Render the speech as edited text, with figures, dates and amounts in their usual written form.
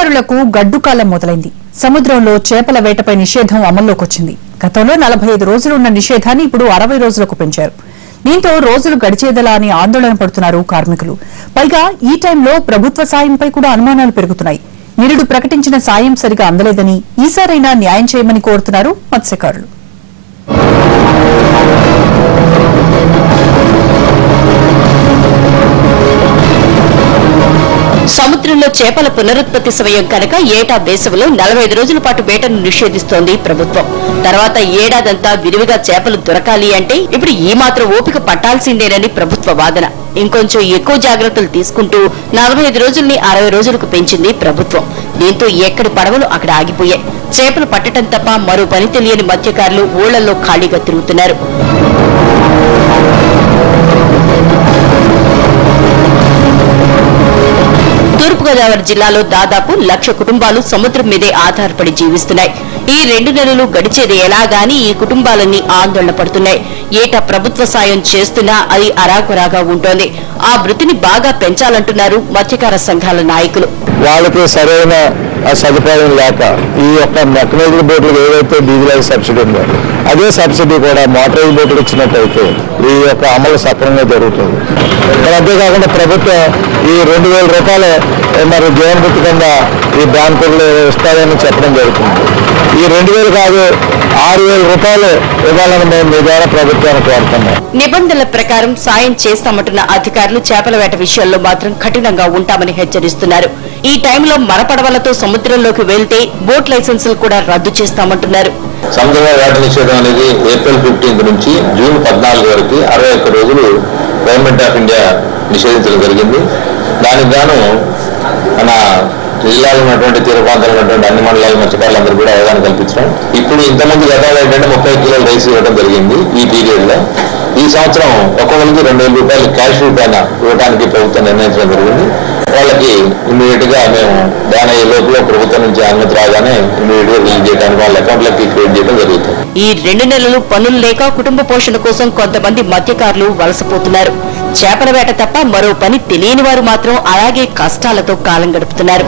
మత్స్యకారులకు గడ్డుకాలం మొదలైంది. సముద్రంలో చేపల వేటపై నిషేధం అమల్లోకొచ్చింది. గతంలో 45 రోజులు ఉన్న నిషేధాన్ని ఇప్పుడు 60 రోజులకు పెంచారు. దీంతో రోజులు గడిచేదలా అని ఆందోళన పడుతున్నారు కార్మికులు. పైగా ఈ టైంలో ప్రభుత్వ సాయంపై కూడా అనుమానాలు పెరుగుతున్నాయి. నిరుడు ప్రకటించిన సాయం సరిగా అందలేదని ఈసారైనా న్యాయం చేయమని కోరుతున్నారు మత్స్యకారులు. సముద్రంలో చేపల పునరుత్పత్తి సమయం కనుక ఏటా వేసవిలో 45 రోజుల పాటు వేటను నిషేధిస్తోంది ప్రభుత్వం. తర్వాత ఏడాదంతా విరివిగా చేపలు దొరకాలి అంటే ఇప్పుడు ఈ మాత్రం ఓపిక పట్టాల్సిందేనని ప్రభుత్వ వాదన. ఇంకొంచెం ఎక్కువ జాగ్రత్తలు తీసుకుంటూ 45 రోజుల్ని 60 రోజులకు పెంచింది ప్రభుత్వం. దీంతో ఎక్కడి పడవలు అక్కడ ఆగిపోయాయి. చేపలు పట్టడం తప్ప మరో పని తెలియని మత్స్యకారులు ఊళ్లలో ఖాళీగా తిరుగుతున్నారు. తూర్పుగోదావరి జిల్లాలో దాదాపు 1,00,000 కుటుంబాలు సముద్రం మీదే ఆధారపడి జీవిస్తున్నాయి. ఈ 2 నెలలు గడిచేది ఎలాగాని ఈ కుటుంబాలన్నీ ఆందోళన పడుతున్నాయి. ఏటా ప్రభుత్వ సాయం చేస్తున్నా అది అరాకొరాగా ఉంటోంది. ఆ వృత్తిని బాగా పెంచాలంటున్నారు మత్స్యకార సంఘాల నాయకులు. వాళ్ళకి సరైన సదుపాయం లేక ఈ యొక్క మెకనైజ్డ్ బోట్లకు ఏదైతే డీజిల్ సబ్సిడీ ఉందో అదే సబ్సిడీ కూడా మోటరైజ్ బోట్లు ఇచ్చినట్టయితే ఈ యొక్క అమలు సక్రమంగా జరుగుతుంది. మరి అంతేకాకుండా ప్రభుత్వం ఈ 2,000 రూపాయలు మరి జీవన వృత్తి కింద ఈ బ్యాంకుల్లో ఇస్తారని చెప్పడం జరుగుతుంది. ఈ 2,000 కాదు 6,000 రూపాయలు ఇవ్వాలని మేము మీ ద్వారా ప్రభుత్వాన్ని కోరుతున్నాం. నిబంధనల ప్రకారం సాయం చేస్తామంటున్న అధికారులు చేపల వేట విషయాల్లో మాత్రం కఠినంగా ఉంటామని హెచ్చరిస్తున్నారు. ఈ టైంలో మరపడవలతో సముద్రంలోకి వెళ్తే బోట్ లైసెన్సులు కూడా రద్దు చేస్తామంటున్నారు. సముద్రంలో వేట నిషేధం అనేది ఏప్రిల్ 15 నుంచి జూన్ 14 వరకు 61 రోజులు గవర్నమెంట్ ఆఫ్ ఇండియా నిషేధించడం జరిగింది. దానికి గాను మన జిల్లాలో ఉన్నటువంటి తీర ప్రాంతాలు ఉన్నటువంటి అన్ని మండలాల మత్స్యకారులందరూ కూడా అవగాహన కల్పించడం. ఇప్పుడు ఇంతమంది గతాలు ఏంటంటే 30 కిలోల రైస్ ఇవ్వడం జరిగింది. ఈ పీరియడ్ లో ఈ సంవత్సరం ఒక్కొక్కరికి 2,000 రూపాయలు క్యాష్ రూపాయన ఇవ్వడానికి ప్రభుత్వం నిర్ణయించడం జరిగింది. వాళ్ళకి ఇమ్మీడియట్ గా మేము దాని లోపల ప్రభుత్వం నుంచి అనుమతి రాగానే ఇమ్మీడియట్ గా రిలీజ్ చేయడానికి వాళ్ళ అకౌంట్లకి క్రియేట్ చేయడం జరుగుతుంది. ఈ 2 నెలలు పనులు లేక కుటుంబ పోషణ కోసం కొంతమంది మత్స్యకారులు వలసపోతున్నారు. చేపల వేట తప్ప మరో పని తెలియని వారు మాత్రం అలాగే కష్టాలతో కాలం గడుపుతున్నారు.